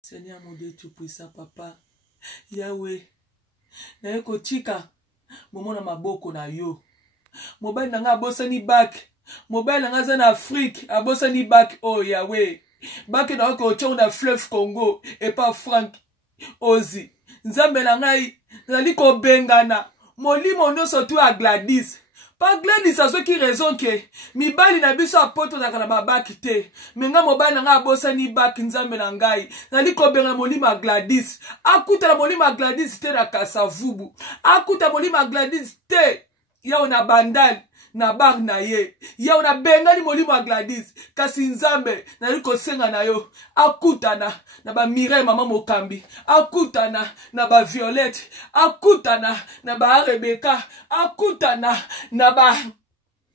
Seigneur mon Dieu tout-puissant, papa. Yahweh. Na ko chika. Momona maboko na yo. Mobile nanga abosani back. Mobile nanga za na Afrique. Abosani back. Oh Yahweh. Back na ko chongo na fleuve Congo. Et pas Frank Ozi. Nzambe na ngai. Nali ko bengana. Molimo nyonso tu a Gladys. Pas Gladys a ceux qui raison que mibali na biso apoto na kana babaki te. Menga mobali na nga abosa ni baki nzambe na ngai. Nali ko benga molima Gladys. Akuta na molima Gladys te na Kasavubu. Akuta molima Gladys te. Ya ona bandal na bar na ye. Ya ona benga ni molima Gladys. Kasi nzambe nali ko senga na yo. Akutana na ba Mireille mama Mokambi. Akutana na ba Violette. Akutana na ba Rebecca. Akutana na ba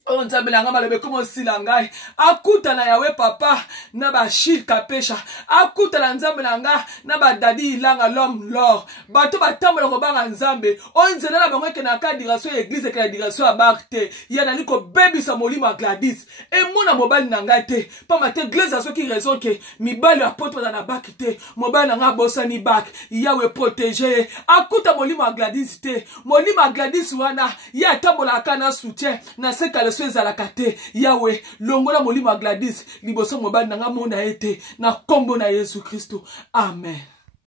on tabelanga malobe comme silangai. Akutana yawe papa na ba Shil Kapesha. Akutana nzambe nanga na ba Dadi Ilanga l'homme l'or. Bato batambola ko banga nzambe. On nzela na bango ke na ka direction église ke na direction abakte. Ya na liko baby sa molima Gladys. E mona mobali nanga te. Pa mate église a ceux qui raison que mibali apoto na bakte. Mobali nanga bosa ni bak. Yawe protéger. Akuta molima Gladys te. Molima Gladys wana ya tambola kana soutien na seka Swezalakate Yahweh longola molimo Gladys liboso mobali nanga mona ete na kombo na Yesu Kristo. Amen.